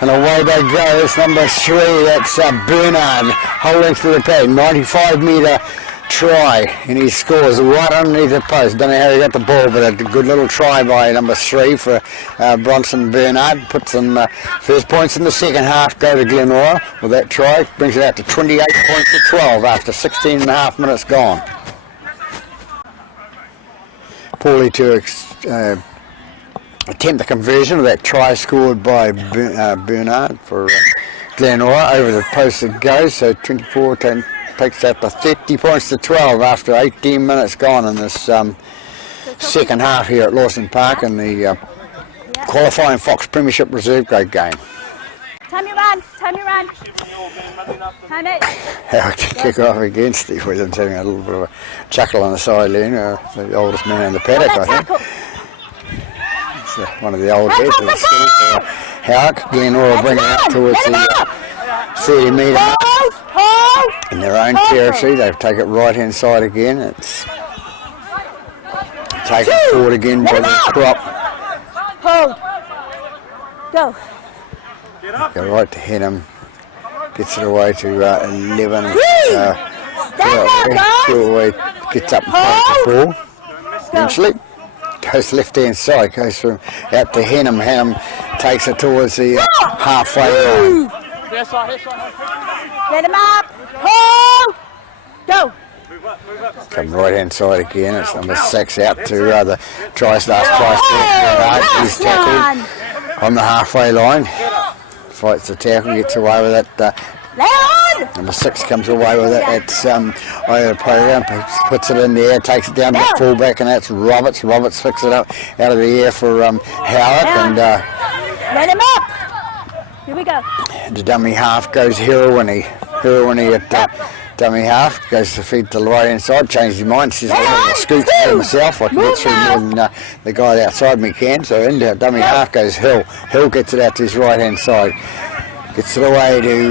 and away they go. It's number 3, that's Bernard, holding through the pad, 95 metre try, and he scores right underneath the post. Don't know how he got the ball, but a good little try by number 3 for Bronson Bernard. Puts them first points in the second half go to Glenora with that try. Brings it out to 28 points to 12 after 16 and a half minutes gone. Paulie to attempt the conversion of that try scored by Bernard for Glenora. Over the post it goes, so 24 takes out the 30 points to 12 after 18 minutes gone in this second half here at Lawson Park in the qualifying Fox Premiership Reserve Grade game. Time you run, time you run. Time it. Howick to kick off again. Steve Williams having a little bit of a chuckle on the sideline, the oldest man in the paddock, I think. It's one of the old heads of the school. Howick, Glenora bringing it up towards the 30 metre mark in their own territory. They take it right hand side again. It's taken forward again by the crop. Hold. Go. Go right to Henham. Gets it away to 11. Gets up and plays the ball. Eventually goes left hand side. Goes from out to Henham. Henham takes it towards the halfway line. Get him up. Hold. Go. Come right hand side again. It's number 6 out to the TriStar. He's tackled on the halfway line. Fights the tackle, gets away with it. Number 6 comes away with it. It's over the program, puts it in the air, takes it down to the fullback, and that's Roberts. Roberts picks it up out of the air for Howick, and let him up. Here we go. The dummy half goes Heroiny at dummy half, goes to feed the right hand side, changes his mind, says I'm going to scoot through myself, I can get through more than the guy outside me can, so into dummy half goes Hill. Hill gets it out to his right hand side, gets it away to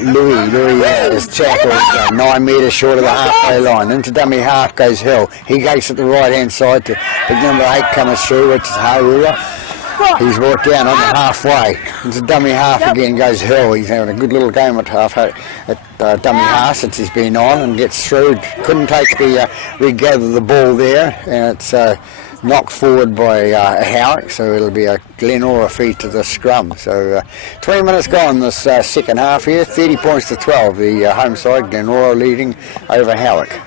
Louis. Louis is tackled 9 metres short of the halfway line. Into dummy half goes Hill. He goes at the right hand side to big number 8 coming through, which is Harura. He's brought down on the halfway. Into dummy half again goes Hill. He's having a good little game at dummy half since he's been on and gets through. Couldn't regather the ball there, and it's knocked forward by Howick, so it'll be a Glenora feed to the scrum. So 20 minutes gone this second half here, 30 points to 12. The home side, Glenora leading over Howick.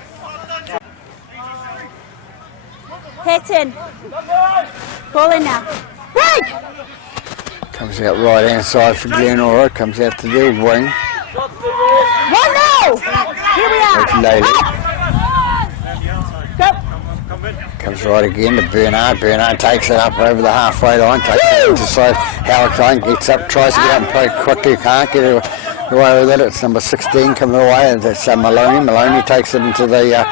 Hit in. Ball in now. Break! Comes out right hand side for Glenora, comes out to the wing. 1-0! Here we are. Comes right again to Bernard. Bernard takes it up over the halfway line, takes it to side. Howick line gets up, tries to get up and play quickly, can't get away with it. It's number 16 coming away, and it's Maloney. Maloney takes it into the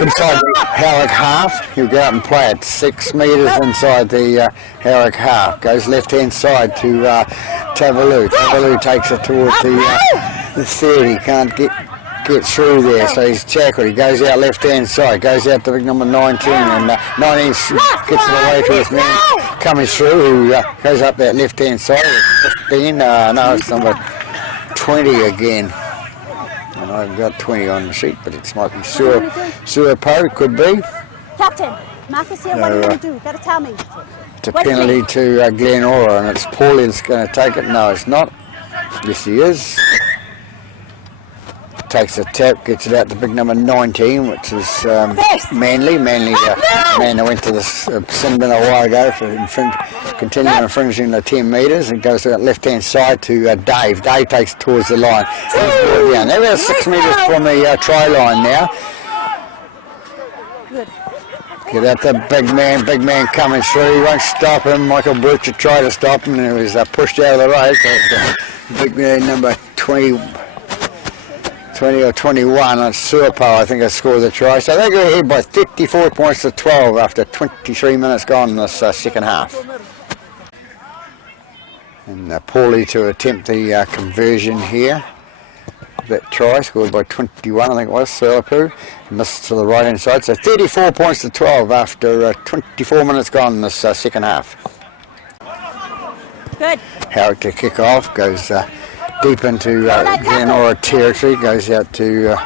inside the Howick half. He'll go out and play it 6 metres inside the Howick half. Goes left hand side to Tavalu. Tavalu takes it towards the 30. Can't get through there, so he's tackled. He goes out left hand side, goes out to big number 19, and 19 gets it away to his man coming through, who goes up that left hand side. 15, no, it's number 20 again. And I've got 20 on the sheet, but it might be Suapo, could be. Captain, Marcus here, what are you going to do? Got to tell me. It's a penalty to Glenora, and it's Paulie that's going to take it. No, it's not. Yes, he is. Takes a tap, gets it out to big number 19, which is Manly. Manly, man that went to the sin bin a while ago for continuing infringing the 10 metres. It goes to that left hand side to Dave. Dave takes it towards the line. Down. They're about 6 metres from the try line now. Good. Get out the big man coming through. He won't stop him. Michael Butcher tried to stop him, and he was pushed out of the road. Big man number 20 or 21 on Suapo, I think, has scored the try. So they go ahead by 54 points to 12 after 23 minutes gone in this second half. And Paulie to attempt the conversion here. That try scored by 21, I think it was, Suapo. Missed to the right hand side. So 34 points to 12 after 24 minutes gone in this second half. Good. Howick to kick off, goes deep into Glenora territory, goes out to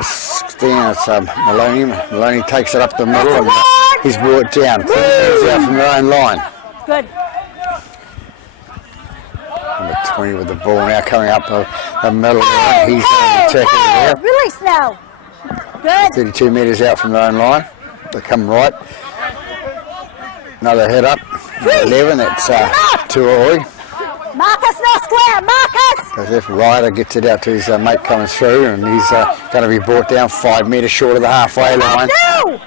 16, it's Maloney. Maloney takes it up the middle, and he's brought down. He's out from their own line. Good. Number 20 with the ball now coming up the middle. He's tackling there. Release now. Good. 32 metres out from their own line. They come right. Another head up. 11, it's Tuoi. Marcus, no square, Marcus! Goes left, Ryder gets it out to his mate coming through, and he's going to be brought down 5 metres short of the halfway line. No!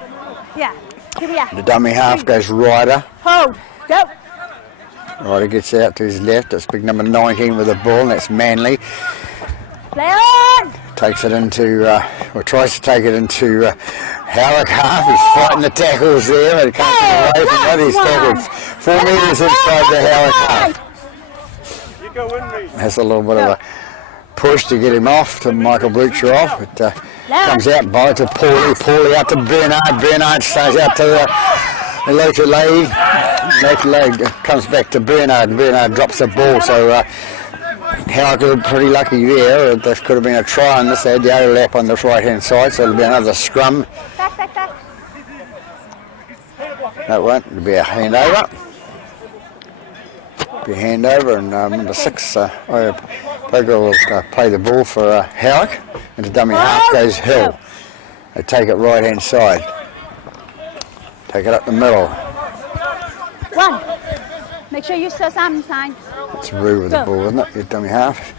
Yeah, here we are. The dummy half goes Ryder. Hold, go. Ryder gets out to his left. It's big number 19 with the ball, and that's Manly. Play on! Takes it into, or tries to take it into Howick half. He's fighting the tackles there, but he can't get away from that. He's tackled 4 metres inside the Howick half. You go in, Reed. Has a little bit of a push to get him off, to Michael Blucher off, but comes out by to Paulie out to Bernard stays out to the later leg comes back to Bernard, and Bernard drops the ball, so Howick are pretty lucky there. This could have been a try on this. They had the overlap on this right hand side, so it'll be another scrum. Back. That won't, it'll be a handover. And number 6, Pogo will play the ball for Howick, and the dummy half goes Hill. They take it right hand side, take it up the middle. 1. Make sure you saw some sign. It's Roo with the ball, isn't it? Your dummy half.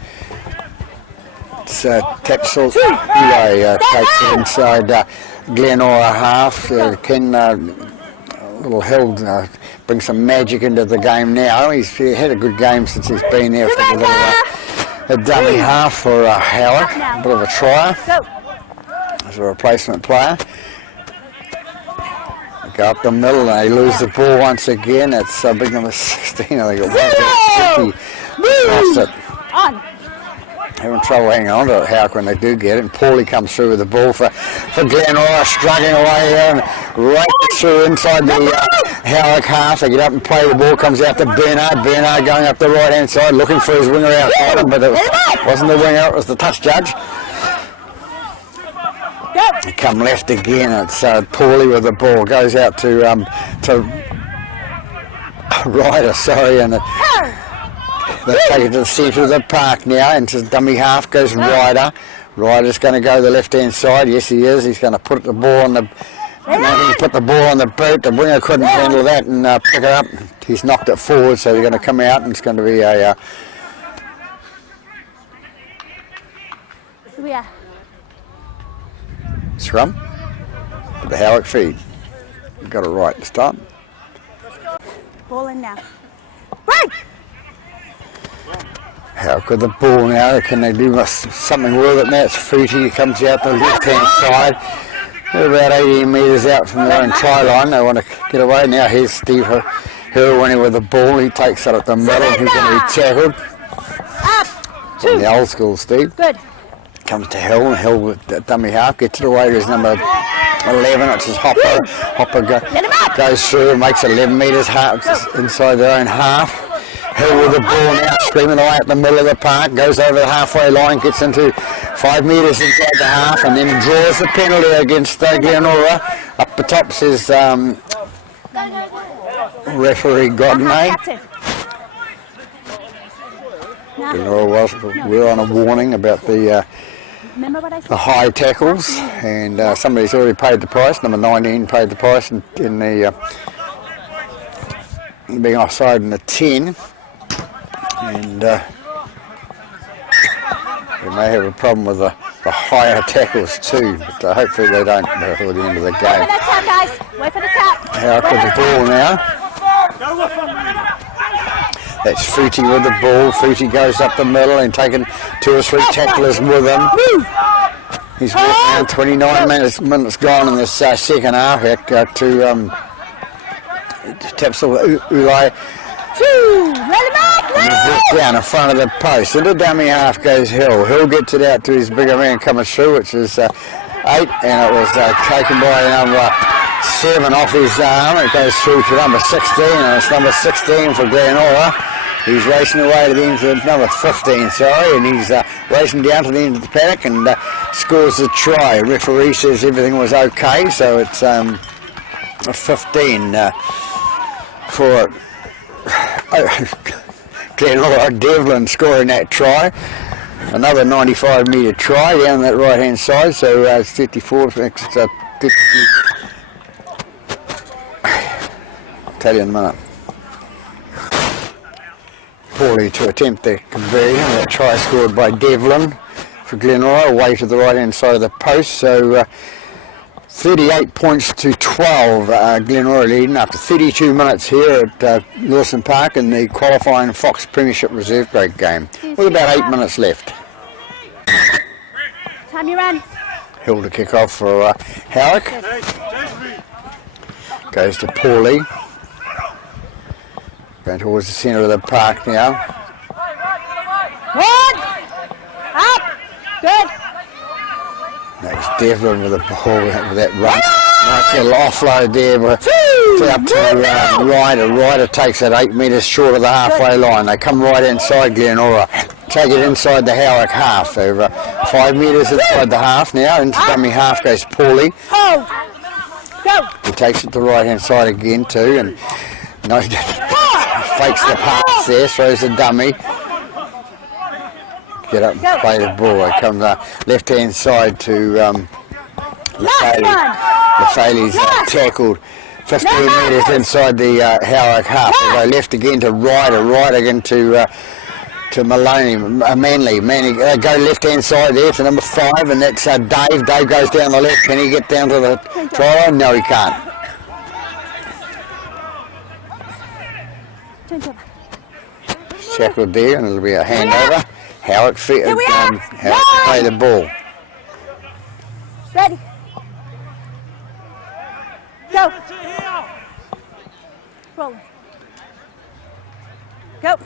It's Tapsel takes it inside Glenora half. Ken little Hill brings some magic into the game now. He's had a good game since he's been there for the dummy half for Howick. A bit of a try as a replacement player. They go up the middle and they lose the ball once again. It's big number 16. I think it was. 50. Lost it. On. Having trouble hanging on to it, Howick, when they do get it. And Paulie comes through with the ball for Glenora, struggling away here and right through inside the Howick half. They get up and play the ball, comes out to Bernard. Bernard going up the right hand side, looking for his winger outside him, but it wasn't the winger, it was the touch judge. They come left again. It's Paulie with the ball, goes out to Ryder, sorry, and they take it to the centre of the park now, into the dummy half goes Ryder. Ryder's going to go the left-hand side. Yes, he is. He's going to put the ball on the boot. The winger couldn't handle that and pick it up. He's knocked it forward, so they're going to come out, and it's going to be a scrum for the Howick feed. We've got it right this time. Ball in now. Break! Howick with the ball now. Can they do something with it now? It's Fruity. He comes out the left-hand side. They're about 18 metres out from their own try line. They want to get away. Now here's Steve Hirwini with the ball. He takes it up the middle. He's going to be tackled. Up. 2. The old school, Steve. Good. Comes to Hill, and Hill with the dummy half gets it away to his number 11. It's his Hopper. Hopper goes through and makes 11 metres inside their own half. Hill with the ball now, screaming away at the middle of the park, goes over the halfway line, gets into 5 metres inside the half, and then draws the penalty against Glenora. Up the top says referee Godney. Glenora we're on a warning about the high tackles, and somebody's already paid the price. Number 19 paid the price in the being offside in the 10. And we may have a problem with the higher tackles too, but hopefully they don't before the end of the game. Wait for the tap, guys. Wait for the tap. Howick with the ball now. That's Fruity with the ball. Fruity goes up the middle and taking 2 or 3 tacklers with him. He's walking down. 29 minutes gone in this second half. To Tapsel Ulai. Down in front of the post. Into dummy half goes Hill. Hill gets it out to his bigger man coming through, which is 8, and it was taken by number 7 off his arm. It goes through to number 16, and it's number 16 for Glenora. He's racing away to the end of number 15, and he's racing down to the end of the paddock and scores the try. Referee says everything was okay, so it's a 15 for Glenora. Devlin scoring that try. Another 95 metre try down that right hand side, so it's 54. It's 50. I'll tell you in a minute. Paulie to attempt the conversion. That try scored by Devlin for Glenora, away to the right hand side of the post. So 38 points to 12, Glenora leading after 32 minutes here at Lawson Park in the qualifying Fox Premiership Reserve Grade game, with about 8 minutes left. Time you run. Hill to kick off for Howick. Goes to Paulie. Going towards the centre of the park now. One. Up. Good. That was Devlin with the ball with that run. Nice little offload there. But out to Ryder. Ryder takes it 8 metres short of the halfway line. They come right inside Glenora. Take it inside the Howick half. Over 5 metres inside the half now. Into dummy half goes Paulie. Go. He takes it to the right hand side again too. And no, fakes the pass there. Throws the dummy. Get up and play the ball. It comes left hand side to Lefaley's tackled 15 metres inside the Howick half. They go left again to Ryder. Ryder again to Maloney. Manley. They go left hand side there to number 5, and that's Dave. Dave goes down the left. Can he get down to the try line? No, he can't. Shackled there, and it'll be a handover. Howick play the ball. Ready. Go. Roll. Go.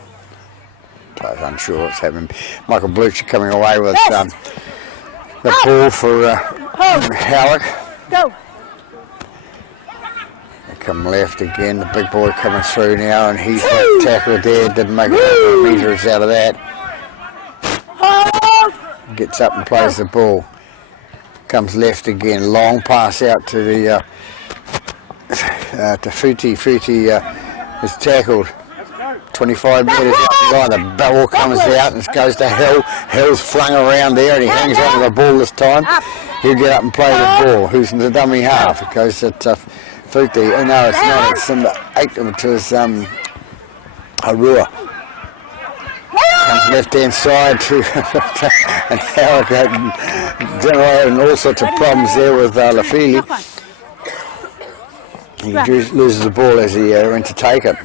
I'm unsure what's happening. Michael Blucher coming away with the ball for Howick. Go. They come left again. The big boy coming through now, and he's tackled there. Didn't make a metres out of that. Gets up and plays the ball. Comes left again. Long pass out to the to Futi. Futi is tackled 25 metres out the line. The ball comes out and goes to Hill. Hill's flung around there, and he hangs on to the ball this time. He'll get up and play the ball. Who's in the dummy half? It goes to Futi. Oh no, it's not. It's number 8 to his Arua. Comes left hand side to and Howick generating all sorts of problems there with Lefaley. He loses the ball as he went to take it.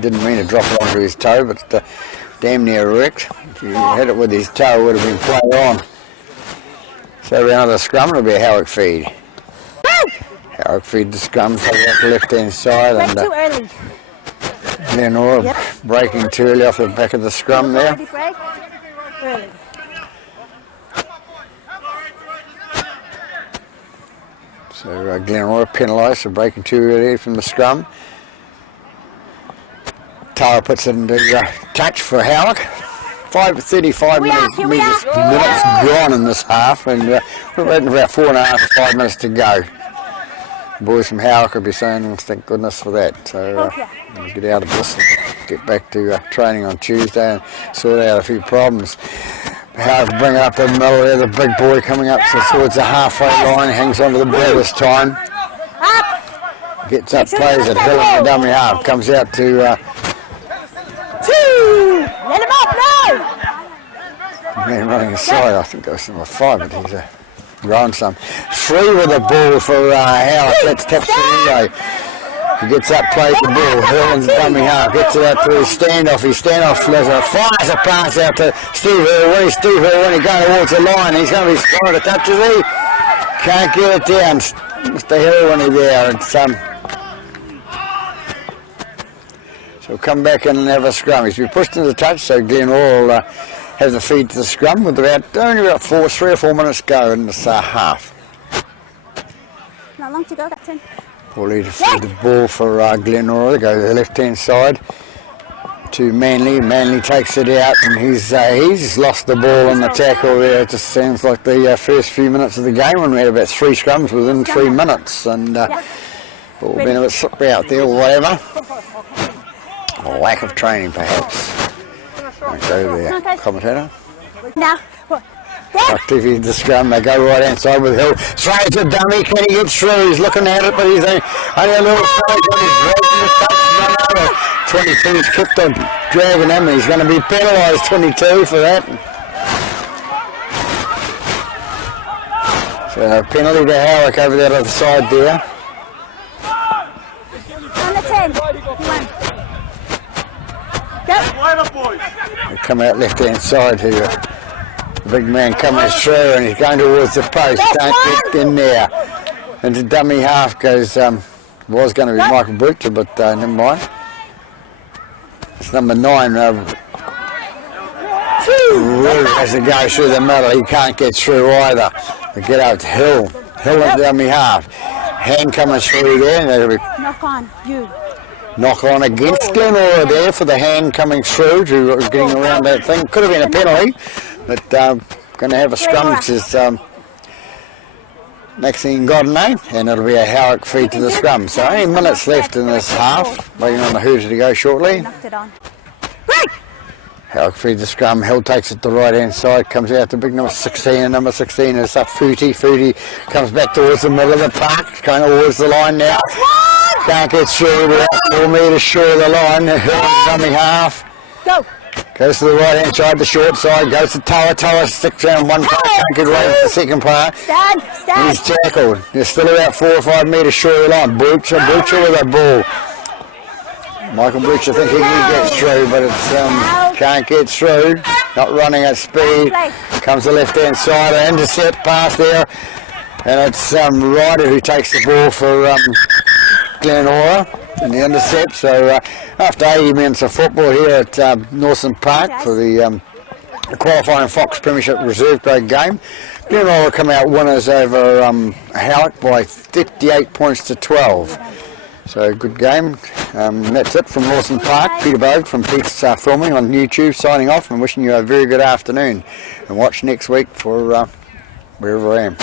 Didn't mean to drop it onto his toe, but damn near wrecked. If he hit it with his toe, it would have been played on. So another scrum, it'll be a Howick feed. Howick feed the scrum, take it off the left hand side. Went too early. Glenora breaking too early off the back of the scrum there. Early. So Glenora penalised for breaking too early from the scrum. Tara puts it into touch for Howick. 35 minutes gone in this half, and we're waiting about 4.5 to 5 minutes to go. The boys from Howick will be saying, thank goodness for that. So we'll get out of this and get back to training on Tuesday and sort out a few problems. Howick bring it up the middle there, the big boy coming up towards the halfway line, hangs onto the ball this time. Gets up, plays it, Hill in the dummy half, comes out to... Let him up, no! Man running aside, I think that was number 5, but he's grown some. 3 with the ball for Howick, that's taps it anyway. He gets up, plays the ball, Hill in the dummy half, gets it out to his standoff. His standoff fires a pass out to Steve Hill. Steve Hill when he goes towards the line, he's going to be scored a touch, is he? Can't get it down. Mr. Hill when he's there. It's, so we'll come back in and have a scrum. He's been pushed into the touch, so Glenora will have the feed to the scrum with only about 3 or 4 minutes to go in this half. Not long to go, Captain. Paulie to feed the ball for Glenora. They go to the left-hand side to Manley. Manley takes it out, and he's lost the ball on the tackle there. It just sounds like the first few minutes of the game when we had about 3 scrums within 3 minutes, and ball been a bit slippery out there or whatever. Or lack of training, perhaps. I'll go there, commentator. Now, Activity the scrum, they go right inside with Hill. Throws a dummy, can he get through? He's looking at it, but he's only a little side on his breaking the touch. 22's kept on dragging him, and he's going to be penalised 22 for that. So a penalty to Howick over that other side there. On the 10. They come out left hand side here. The big man coming through and he's going towards the post. Don't get in there. Into dummy half goes, was going to be Michael Butcher, but never mind. It's number 9. As he goes through the middle, he can't get through either. They get out to Hill. Hill at dummy half. Hand coming through there. That'll be Knock on, you. knock on against Glenora there for the hand coming through to getting around that thing. Could have been a penalty, but going to have a scrum, which is next thing God know, and it'll be a Howick feed to the scrum. So 8 minutes left in this half, waiting on the hooter to go shortly. Knocked it on. Howick feeds the scrum, Hill takes it to the right hand side, comes out to big number 16, and number 16 is up Footy. Footy comes back towards the middle of the park, going towards the line now. Can't get through, we're 4 metres short of the line. Hill dummy half. Go. Goes to the right hand side, the short side, goes to Tower. Tower sticks around one player, can't get away with the second player. Stand, stand. He's tackled. They're still about 4 or 5 metres short of the line. Butcher with a ball. Michael Butcher think he can get through, but it's can't get through. Not running at speed. Comes the left hand side, an intercept pass there, and it's Ryder who takes the ball for Glenora in the intercept. So after 80 minutes of football here at Northern Park for the qualifying Fox Premiership Reserve Grade game, Glenora will come out winners over Howick by 58 points to 12. So good game. That's it from Lawson Park. Peter Bode from Pete's Filming on YouTube signing off and wishing you a very good afternoon. And watch next week for wherever I am.